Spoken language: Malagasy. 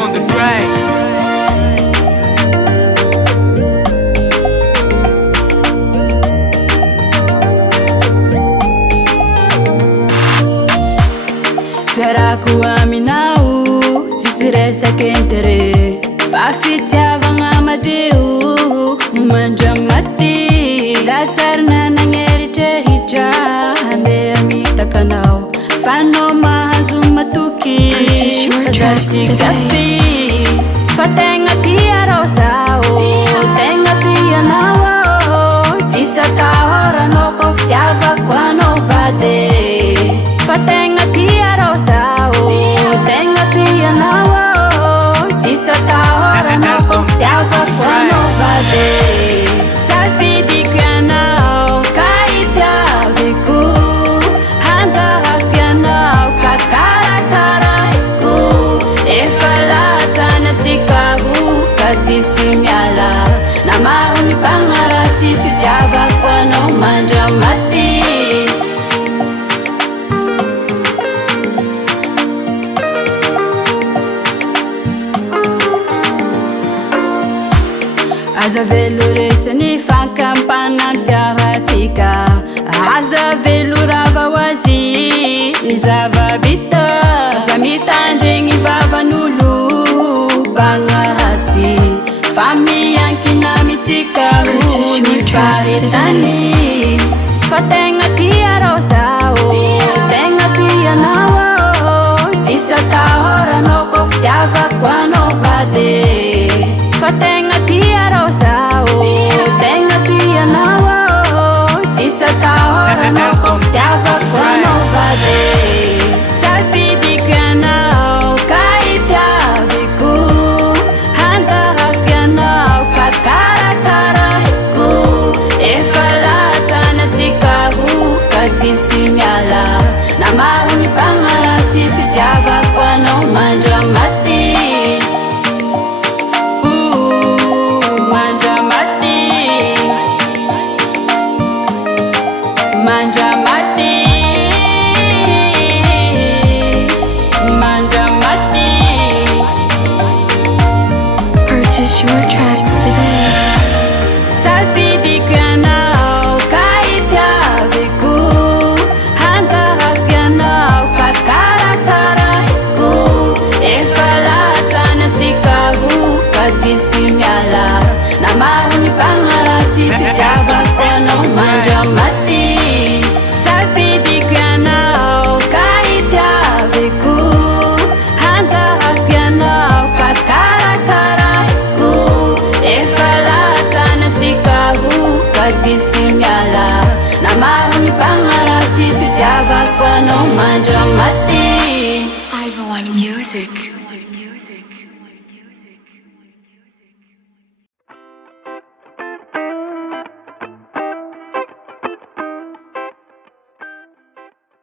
on the track. Fiarako aminao, tsisy resaky-ntere. Fa fitiavagna madio, mandramaty. Za tsara nanagneritreritry handeha mitaka anao. Fa anao mahazo matoky, fa za tsy gafy. Fa tegna tia rô zaho, tegna tia anao. Tsisy atahora anao koa fitiavako anao vady. Fa tegna tia rô zaho, tegna tia anao. Tsisy atahora anao koa fitiavako anao vady. Safidiko anao ka itiaviko, hanjahako anao ka karakaraiko. Efa latana antsika ka tsisy miala. Namaho ny mpanaratsy fitiavako anao mandramaty. Aza velo resiny fankampanany fiaratsika. Aza velo rava hoazy ny zava-bita. Aza mitandregny vavan'olo mpagnahatsy. Fa miankina mitsika ho ny fahetany. Fa tegna tia rô zaho, tegna tia anao. Tsisy atahora anao koa fitiavako anao vady. Fa tegna tia rô zaho, tegna tia anao. Tsisy atahora anao koa fitiavako anao vady. Safidiko anao ka itiaviko, hanjahako anao ka karakaraiko. Efa latana antsika ka tsisy miala. Namaho ny mpanaratsy fitiavako anao mandramaty. Mandramaty, mandramaty. Purchase your tracks today. Safidiko anao ka itiaviko, hanjahako anao ka karakaraiko. Efa latana antsika ka tsisy miala. Namaho ny mpanaratsy fitiavako anao mandramaty. Safidiko anao ka itiaviko, hanjahako anao ka karakaraiko. Efa latana antsika ka tsisy miala. Namaho ny mpanaratsy fitiavako anao mandramaty. 501 Music.